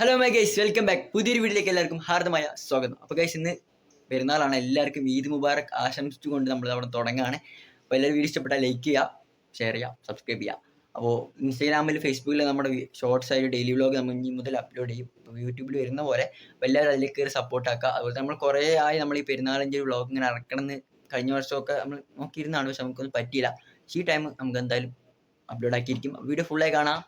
Hello my guys, welcome back. പുതിയൊരു വീഡിയോയിലേക്ക് എല്ലാവർക്കും ഹാർദമായ സ്വാഗതം. അപ്പോൾ ഗൈസ്, ഇന്ന് പെരുന്നാളാണ്. എല്ലാവർക്കും ഈദ് മുബാറക് ആശംസിച്ചുകൊണ്ട് നമ്മൾ അവിടെ തുടങ്ങുകയാണ്. അപ്പോൾ എല്ലാവരും വീഡിയോ ഇഷ്ടപ്പെട്ടാൽ ലൈക്ക് ചെയ്യുക, ഷെയർ ചെയ്യുക, സബ്സ്ക്രൈബ് ചെയ്യുക. അപ്പോൾ ഇൻസ്റ്റാഗ്രാമിൽ ഫേസ്ബുക്കിൽ നമ്മുടെ ഷോർട്സ് ആയിട്ട് ഡെയിലി വ്ലോഗ് നമ്മൾ ഇനി മുതൽ അപ്ലോഡ് ചെയ്യും. അപ്പോൾ യൂട്യൂബിൽ വരുന്ന പോലെ അപ്പോൾ എല്ലാവരും അതിലേക്ക് കയറി സപ്പോർട്ട് ആക്കുക. അതുപോലെ നമ്മൾ കുറേ ആയി നമ്മൾ ഈ പെരുന്നാളിൻ്റെ വ്ലോഗ് ഇങ്ങനെ ഇറക്കണമെന്ന് കഴിഞ്ഞ വർഷമൊക്കെ നമ്മൾ നോക്കിയിരുന്നതാണ്, പക്ഷെ നമുക്കൊന്നും പറ്റിയില്ല. ഈ ടൈം നമുക്ക് എന്തായാലും അപ്ലോഡ് ആക്കിയിരിക്കും. വീഡിയോ ഫുള്ളായി കാണാം.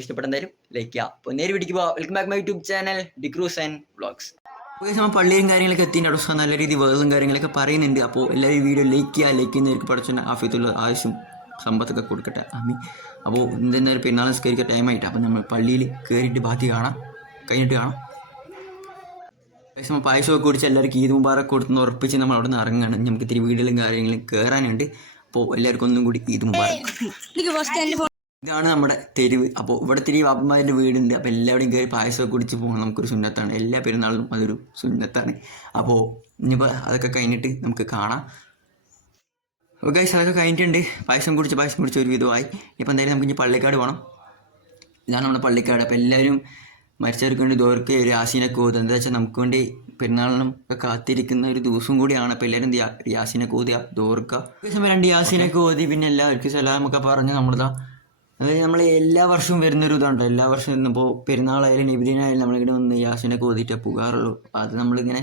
ഇഷ്ടപ്പെട്ട എന്തായാലും ലൈക്ക് ചെയ്യാം. അപ്പോൾ നേരെ വീഡിയോക്ക് പോവാം. Welcome back my YouTube channel D'Cruz and vlogs. അപ്പോൾ നമ്മൾ പള്ളിയും കാര്യങ്ങളൊക്കെ എത്തിൻ്റെ അവിടെ നല്ല രീതിയിൽ വേർസും കാര്യങ്ങളൊക്കെ പറയുന്നുണ്ട്. അപ്പോൾ എല്ലാവരും വീഡിയോ ലൈക്ക് ചെയ്യുക. ലൈക്ക് ചെയ്യുന്നവർക്ക് പഠിച്ചുകൊണ്ട് ആഫിയത്തുള്ള ആവശ്യം സമ്പത്തൊക്കെ കൊടുക്കട്ടെ ആമി. അപ്പോൾ എന്തെന്നാലും പെരുന്നാൾ നിസ്കരിക്കാൻ ടൈമായിട്ട് അപ്പോൾ നമ്മൾ പള്ളിയിൽ കയറിയിട്ട് ബാക്കി കാണാം, കഴിഞ്ഞിട്ട് കാണാം. നമ്മൾ പായസമൊക്കെ കുടിച്ച് എല്ലാവർക്കും ഈദ് മുബാറക് കൊടുത്തെന്ന് ഉറപ്പിച്ച് നമ്മൾ അവിടെ നിന്ന് ഇറങ്ങുകയാണ്. നമുക്ക് ഇത്തിരി വീടുകളും കാര്യങ്ങളും കയറാനുണ്ട്. അപ്പോൾ എല്ലാവർക്കും ഒന്നും കൂടി ഈദ് മുബാറക്. ഇതാണ് നമ്മുടെ തെരുവ്. അപ്പോൾ ഇവിടെ തിരി വാപ്പന്മാരുടെ വീടുണ്ട്. അപ്പോൾ എല്ലാവരുടെയും കയറി പായസമൊക്കെ കുടിച്ച് പോകണം. നമുക്കൊരു സുന്നത്താണ്, എല്ലാ പെരുന്നാളിലും അതൊരു സുന്നത്താണ്. അപ്പോൾ ഇനിയിപ്പോൾ അതൊക്കെ കഴിഞ്ഞിട്ട് നമുക്ക് കാണാം. അപ്പോൾ ഗൈസ്, അതൊക്കെ കഴിഞ്ഞിട്ടുണ്ട്. പായസം കുടിച്ച് ഒരു വിധമായി. ഇപ്പോൾ എന്തായാലും നമുക്ക് ഇനി പള്ളിക്കാട് പോകണം. ഇതാണ് നമ്മുടെ പള്ളിക്കാട്. അപ്പോൾ എല്ലാവരും മരിച്ചവർക്ക് വേണ്ടി ദോർക്ക് ഒരു യാസീനൊക്കെ ഓതുക. എന്താ വെച്ചാൽ നമുക്ക് വേണ്ടി പെരുന്നാളിനും ഒക്കെ കാത്തിരിക്കുന്ന ഒരു ദിവസം കൂടിയാണ്. അപ്പോൾ എല്ലാവരും യാസീനൊക്കെ ഓതുക, ദോർക്കുക. രണ്ട് യാസീനൊക്കെ ഓതി പിന്നെ എല്ലാവർക്കും സലാമൊക്കെ പറഞ്ഞ് നമ്മളിതാ അതായത് നമ്മൾ എല്ലാ വർഷവും വരുന്നൊരു ഇതുണ്ട്. എല്ലാ വർഷവും ഇന്നിപ്പോൾ പെരുന്നാളായാലും നബിദിനായാലും നമ്മളിങ്ങനെ വന്ന് യാസിനൊക്കെ ഓതിയിട്ടേ പോകാറുള്ളൂ. അത് നമ്മളിങ്ങനെ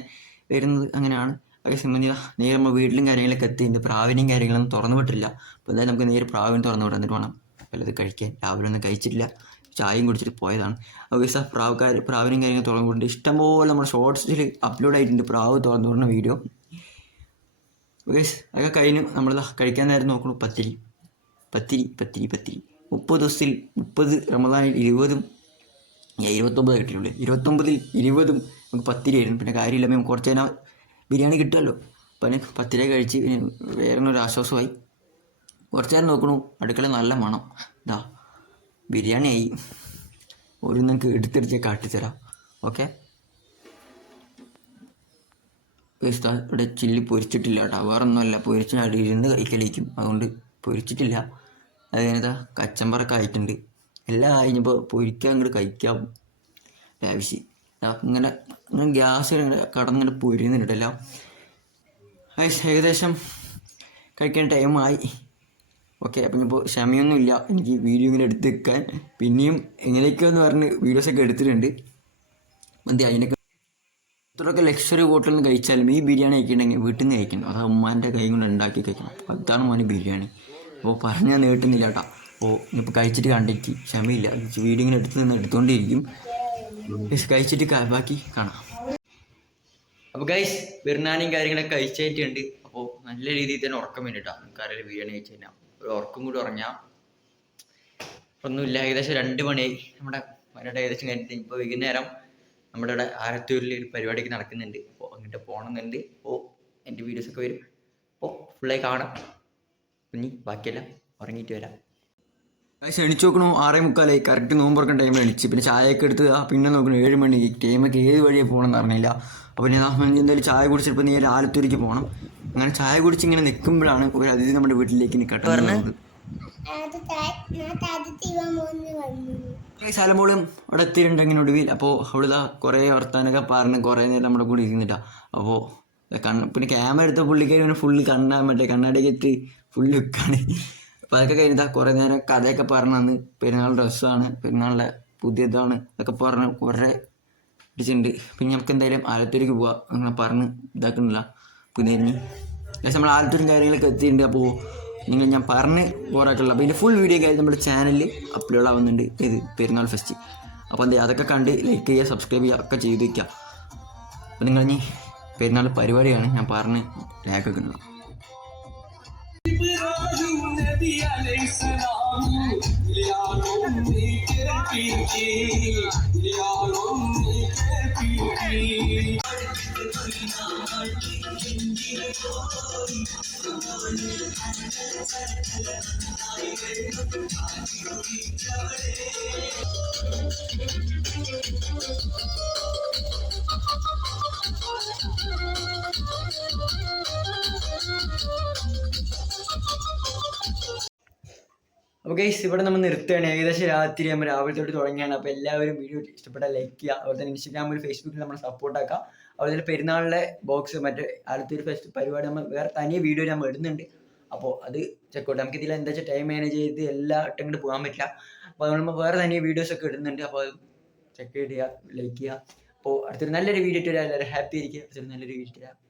വരുന്നത് അങ്ങനെയാണ്. അതേ സംബന്ധിച്ച നേരെ നമ്മൾ വീട്ടിലും കാര്യങ്ങളൊക്കെ എത്തിയിട്ടുണ്ട്. പ്രാവിനെയും കാര്യങ്ങളൊന്നും തുറന്നു വിട്ടില്ല. അപ്പോൾ എന്തായാലും നമുക്ക് നേരെ പ്രാവിനും തുറന്നു വിടാൻ വേണം വല്ലത് കഴിക്കാൻ. രാവിലെ ഒന്നും കഴിച്ചിട്ടില്ല, ചായയും കുടിച്ചിട്ട് പോയതാണ്. അപ്പോൾ പ്രാവിനും കാര്യങ്ങൾ തുറന്നു വിട്ടിട്ടുണ്ട്. ഇഷ്ടംപോലെ നമ്മുടെ ഷോർട്സിൽ അപ്ലോഡ് ആയിട്ടുണ്ട് പ്രാവ് തുറന്നു വിടുന്ന വീഡിയോ. ഓക്കെ, അതൊക്കെ കഴിഞ്ഞു. നമ്മളിതാ കഴിക്കാൻ നേരം നോക്കണം. പത്തിരി 30 ദിവസത്തിൽ 30 റമദാനിൽ 20ഉം 29 കിട്ടിയുള്ളൂ. 29ൽ 20ഉം നമുക്ക് പത്തിരി ആയിരുന്നു. പിന്നെ കാര്യമില്ല, നമുക്ക് കുറച്ച് നേരം ബിരിയാണി കിട്ടുമല്ലോ. അപ്പം പത്തിരി കഴിച്ച് വേറെ ഒരു ആശ്വാസമായി. കുറച്ച് നേരം നോക്കണു, അടുക്കള നല്ല മണം. ഇതാ ബിരിയാണി ആയി. ഒരു നിങ്ങൾക്ക് എടുത്തെടുത്ത് കാട്ടിത്തരാം. ഓക്കെ, ഇവിടെ ചില്ലി പൊരിച്ചിട്ടില്ല കേട്ടോ. വേറെ ഒന്നുമല്ല, പൊരിച്ച ഇരുന്ന് കഴിക്കലേക്കും, അതുകൊണ്ട് പൊരിച്ചിട്ടില്ല. അത് കഴിഞ്ഞാൽ കച്ചമ്പറൊക്കെ ആയിട്ടുണ്ട്. എല്ലാം കഴിഞ്ഞപ്പോൾ പൊരിക്കാൻ അങ്ങോട്ട് കഴിക്കാം ആവശ്യം. ഇങ്ങനെ ഗ്യാസ് കടന്നിട്ട് പൊരിയുന്നുണ്ടല്ലോ. ഏകദേശം കഴിക്കാൻ ടൈമായി. ഓക്കെ, അപ്പം ഇപ്പോൾ ക്ഷമയൊന്നുമില്ല എനിക്ക് വീഡിയോ ഇങ്ങനെ എടുത്ത് വെക്കാൻ. പിന്നെയും എങ്ങനെയൊക്കെയെന്ന് പറഞ്ഞ് വീഡിയോസൊക്കെ എടുത്തിട്ടുണ്ട്. മതി അതിനൊക്കെ ഇത്രയൊക്കെ ലക്ഷറി ഹോട്ടലിൽ നിന്ന് കഴിച്ചാലും ഈ ബിരിയാണി കഴിക്കണമെങ്കിൽ വീട്ടിൽ നിന്ന് കഴിക്കണം. അത് ഉമ്മാൻ്റെ കൈ കൊണ്ട് ഉണ്ടാക്കി കഴിക്കണം. അതാണ് മോനെ ബിരിയാണി. അപ്പോൾ പറഞ്ഞാൽ നീട്ടുന്നില്ല കേട്ടോ. അപ്പോൾ ഇപ്പോൾ കഴിച്ചിട്ട് കണ്ടിട്ട് ക്ഷമയില്ല. വീഡിയോ ഇങ്ങനെ എടുത്തുകൊണ്ടിരിക്കും. കഴിച്ചിട്ട് ബാക്കി കാണാം. അപ്പോൾ ഗൈസ്, ബിരിയാണിയും കാര്യങ്ങളൊക്കെ കഴിച്ചിട്ടുണ്ട്. അപ്പോൾ നല്ല രീതിയിൽ തന്നെ ഉറക്കം വേണ്ടിയിട്ടാണ്. നമുക്കറിയാം ബിരിയാണി കഴിച്ച് കഴിഞ്ഞാൽ ഒരു ഉറക്കം കൂടി ഉറങ്ങാം. ഒന്നുമില്ല, ഏകദേശം 2 മണിയായി. നമ്മുടെ മരയുടെ ഏകദേശം കഴിഞ്ഞിട്ട് ഇപ്പോൾ വൈകുന്നേരം നമ്മുടെ ഇവിടെ ആലത്തൂരിൽ ഒരു പരിപാടിക്ക് നടക്കുന്നുണ്ട്. അപ്പോൾ അങ്ങോട്ട് പോകണമെന്നുണ്ട്. അപ്പോൾ എൻ്റെ വീഡിയോസൊക്കെ വരും. അപ്പോൾ ഫുള്ളായി കാണാം. ഇനി ബാക്കിയെല്ലാം ഉറങ്ങിയിട്ട് വരാം. എണിച്ച് നോക്കണു 6:45 കറക്റ്റ് നോമ്പുറക്കാൻ ടൈമിൽ എണിച്ച്. പിന്നെ ചായയൊക്കെ എടുത്ത് പിന്നെ നോക്കണം 7 മണിക്ക്. ടൈമൊക്കെ ഏത് വഴിയെ പോകണമെന്ന് അറിഞ്ഞില്ല. അപ്പോൾ ഞാൻ എന്തായാലും ചായ കുടിച്ചിപ്പോൾ നേരെ ആലത്തൂരിക്ക് പോകണം. അങ്ങനെ ചായ കുടിച്ച് ഇങ്ങനെ നിൽക്കുമ്പോഴാണ് ഒരു അതിഥി നമ്മുടെ വീട്ടിലേക്ക് നിൽക്കട്ടെ പറഞ്ഞത്. സലമോളും അവിടെ എത്തിയിട്ടുണ്ടെങ്കിൽ ഒടുവിൽ. അപ്പോൾ അവിടെ കുറേ വർത്താനൊക്കെ പറഞ്ഞ് കുറേ നേരം നമ്മുടെ കൂടെ ഇരുന്നിട്ടാണ്. അപ്പോൾ പിന്നെ ക്യാമറ എടുത്ത പുള്ളിക്കാരി പിന്നെ ഫുള്ള് കണ്ണാടിയൊക്കെ ഇട്ട് ഫുള്ള് ലുക്കാണ്. അപ്പോൾ അതൊക്കെ കഴിഞ്ഞാൽ കുറേ നേരം കഥയൊക്കെ പറഞ്ഞാണ്. പെരുന്നാളുടെ ഡ്രസ്സാണ്, പെരുന്നാളിൻ്റെ പുതിയതാണ്, അതൊക്കെ പറഞ്ഞ് കുറേ പിടിച്ചിട്ടുണ്ട്. പിന്നെ നമുക്ക് എന്തായാലും ആലത്തൂരിക്ക് പോവാം അങ്ങനെ പറഞ്ഞ് ഇതാക്കുന്നില്ല. പുതിയ നമ്മൾ ആലത്തൂരും കാര്യങ്ങളൊക്കെ എത്തിയിട്ടുണ്ട്. അപ്പോൾ ഞാൻ പറഞ്ഞ് പോരാക്കുള്ള. അപ്പോൾ ഇതിൻ്റെ ഫുൾ വീഡിയോ ഒക്കെ നമ്മുടെ ചാനലിൽ അപ്ലോഡ് ആവുന്നുണ്ട്. ഇത് പെരുന്നാൾ ഫെസ്റ്റ്. അപ്പോൾ എന്താ അതൊക്കെ കണ്ട് ലൈക്ക് ചെയ്യുക, സബ്സ്ക്രൈബ് ചെയ്യുക ഒക്കെ ചെയ്ത് വയ്ക്കുക. അപ്പോൾ നിങ്ങളിനി പെരുന്നാൾ പരിപാടിയാണ് ഞാൻ പറഞ്ഞ് ലാക്കൊക്കെ. അപ്പോൾ ഗൈസ് ഇവിടെ നമ്മൾ നിർത്തുകയാണ്. ഏകദേശം രാത്രി നമ്മൾ രാവിലെ തൊട്ട് തുടങ്ങിയാണ്. അപ്പോൾ എല്ലാവരും വീഡിയോ ഇഷ്ടപ്പെട്ടാൽ ലൈക്ക് ചെയ്യുക. അതുപോലെ തന്നെ ഇൻസ്റ്റാഗ്രാമിൽ ഫേസ്ബുക്കിൽ നമ്മൾ സപ്പോർട്ടാക്കുക. അതുപോലെ തന്നെ പെരുന്നാളിലെ ബോക്സ് മറ്റേ അടുത്തൊരു ഫെസ്റ്റ് പരിപാടി നമ്മൾ വേറെ തനിയെ വീഡിയോ നമ്മൾ ഇടുന്നുണ്ട്. അപ്പോൾ അത് ചെക്കൗട്ട്. നമുക്ക് ഇതിൽ എന്താ വെച്ചാൽ ടൈം മാനേജ് ചെയ്ത് എല്ലാ ഇട്ടുകൊണ്ട് പോകാൻ പറ്റില്ല. അപ്പോൾ നമ്മൾ വേറെ തനിയെ വീഡിയോസൊക്കെ ഇടുന്നുണ്ട്. അപ്പോൾ അത് ചെക്ക് ചെയ്യുക, ലൈക്ക് ചെയ്യുക. അപ്പോൾ അടുത്തൊരു നല്ലൊരു വീഡിയോ ഇട്ട് എല്ലാവരും ഹാപ്പി ആയിരിക്കുക. അടുത്തൊരു നല്ലൊരു വീഡിയോ ഇട്ട്